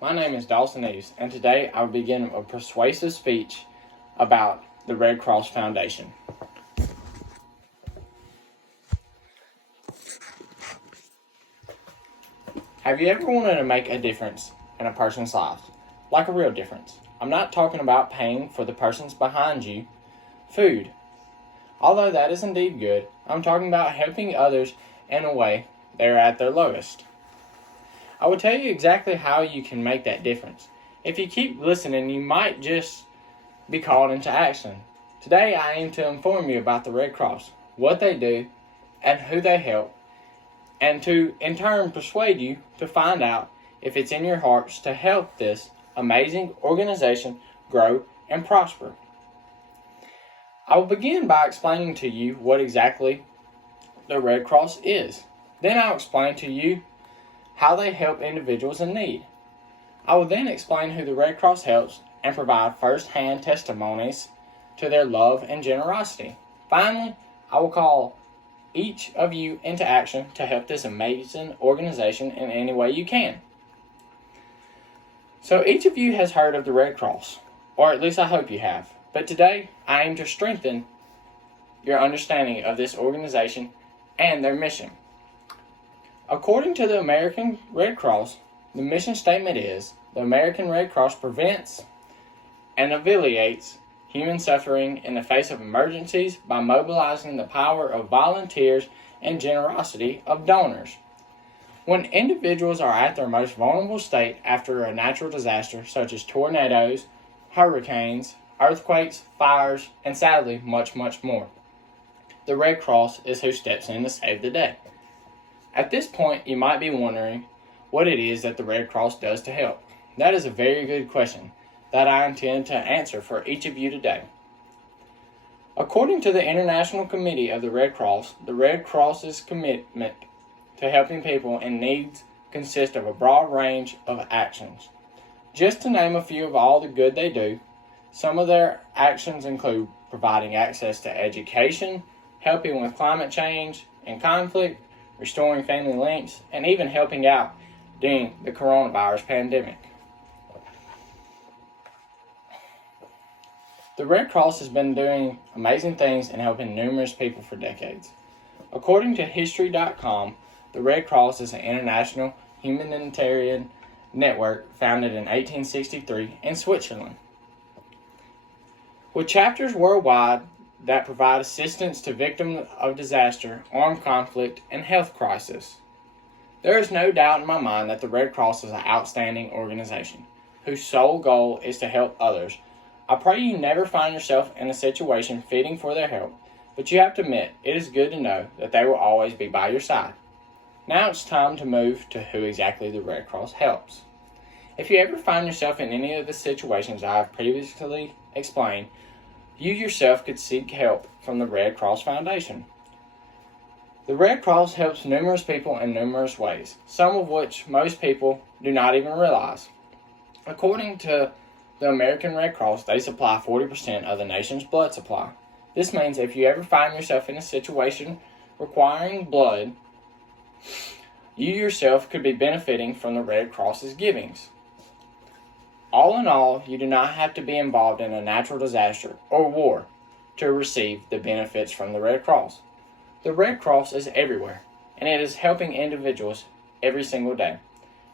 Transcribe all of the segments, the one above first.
My name is Dawson Eaves, and today I will begin a persuasive speech about the Red Cross Foundation. Have you ever wanted to make a difference in a person's life? Like a real difference. I'm not talking about paying for the persons behind you food. Although that is indeed good, I'm talking about helping others in a way they're at their lowest. I will tell you exactly how you can make that difference. If you keep listening, you might just be called into action. Today I aim to inform you about the Red Cross, what they do, and who they help, and to in turn persuade you to find out if it's in your hearts to help this amazing organization grow and prosper. I will begin by explaining to you what exactly the Red Cross is. Then I'll explain to you how they help individuals in need. I will then explain who the Red Cross helps and provide first-hand testimonies to their love and generosity. Finally, I will call each of you into action to help this amazing organization in any way you can. So each of you has heard of the Red Cross, or at least I hope you have. But today, I aim to strengthen your understanding of this organization and their mission. According to the American Red Cross, the mission statement is, the American Red Cross prevents and alleviates human suffering in the face of emergencies by mobilizing the power of volunteers and generosity of donors. When individuals are at their most vulnerable state after a natural disaster such as tornadoes, hurricanes, earthquakes, fires, and sadly, much more, the Red Cross is who steps in to save the day. At this point, you might be wondering what it is that the Red Cross does to help. That is a very good question that I intend to answer for each of you today. According to the International Committee of the Red Cross's commitment to helping people in need consists of a broad range of actions. Just to name a few of all the good they do, some of their actions include providing access to education, helping with climate change and conflict, restoring family links, and even helping out during the coronavirus pandemic. The Red Cross has been doing amazing things and helping numerous people for decades. According to History.com, the Red Cross is an international humanitarian network founded in 1863 in Switzerland, with chapters worldwide that provide assistance to victims of disaster, armed conflict, and health crisis. There is no doubt in my mind that the Red Cross is an outstanding organization whose sole goal is to help others. I pray you never find yourself in a situation fitting for their help, but you have to admit it is good to know that they will always be by your side. Now it's time to move to who exactly the Red Cross helps. If you ever find yourself in any of the situations I have previously explained, you yourself could seek help from the Red Cross Foundation. The Red Cross helps numerous people in numerous ways, some of which most people do not even realize. According to the American Red Cross, they supply 40% of the nation's blood supply. This means if you ever find yourself in a situation requiring blood, you yourself could be benefiting from the Red Cross's givings. All in all, you do not have to be involved in a natural disaster or war to receive the benefits from the Red Cross. The Red Cross is everywhere, and it is helping individuals every single day.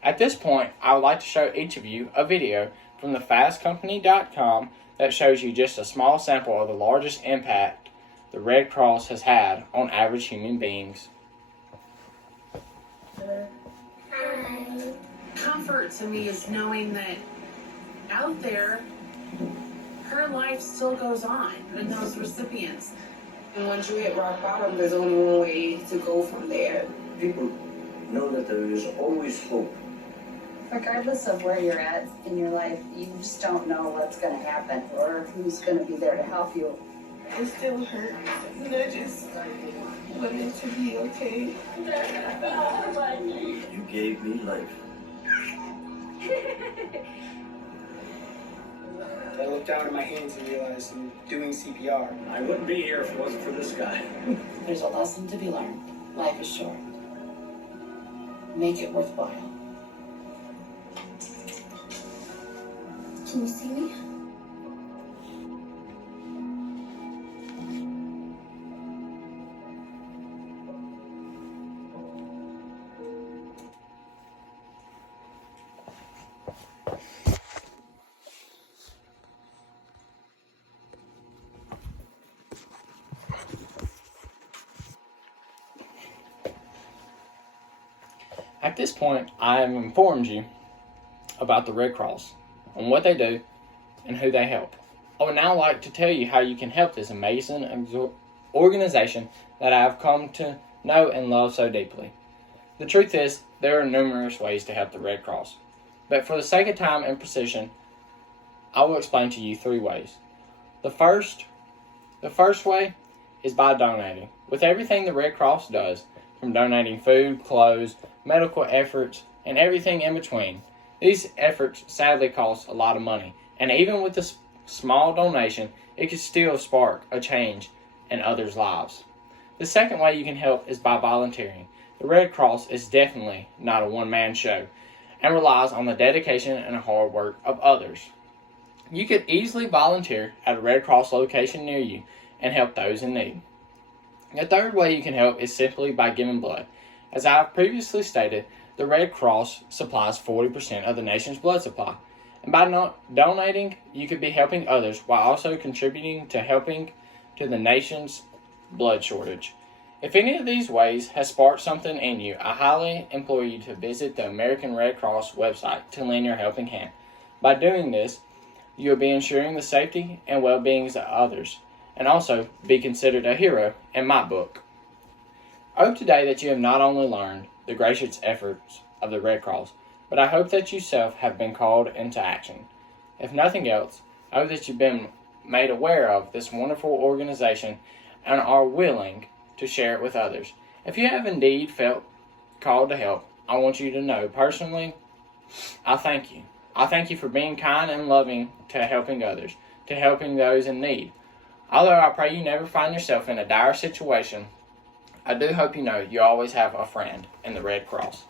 At this point, I would like to show each of you a video from the fastcompany.com that shows you just a small sample of the largest impact the Red Cross has had on average human beings. Comfort to me is knowing that out there, her life still goes on, and those recipients. And once you hit rock bottom, there's only one way to go from there. People know that there is always hope. Regardless of where you're at in your life, you just don't know what's going to happen or who's going to be there to help you. It still hurts, and I just want it to be okay. You gave me life. I looked down at my hands and realized I'm doing CPR. I wouldn't be here if it wasn't for this guy. There's a lesson to be learned. Life is short. Make it worthwhile. Can you see me? At this point, I have informed you about the Red Cross and what they do and who they help. I would now like to tell you how you can help this amazing organization that I have come to know and love so deeply. The truth is, there are numerous ways to help the Red Cross, but for the sake of time and precision, I will explain to you 3 ways. The first way is by donating. With everything the Red Cross does, from donating food, clothes, medical efforts, and everything in between, these efforts sadly cost a lot of money, and even with a small donation, it could still spark a change in others' lives. The second way you can help is by volunteering. The Red Cross is definitely not a one-man show and relies on the dedication and hard work of others. You could easily volunteer at a Red Cross location near you and help those in need. The third way you can help is simply by giving blood. As I have previously stated, the Red Cross supplies 40% of the nation's blood supply. And by not donating, you could be helping others while also contributing to helping to the nation's blood shortage. If any of these ways has sparked something in you, I highly implore you to visit the American Red Cross website to lend your helping hand. By doing this, you will be ensuring the safety and well-being of others, and also be considered a hero in my book. I hope today that you have not only learned the gracious efforts of the Red Cross, but I hope that you yourself have been called into action. If nothing else, I hope that you've been made aware of this wonderful organization and are willing to share it with others. If you have indeed felt called to help, I want you to know personally, I thank you. I thank you for being kind and loving to helping others, to helping those in need. Although I pray you never find yourself in a dire situation, I do hope you know you always have a friend in the Red Cross.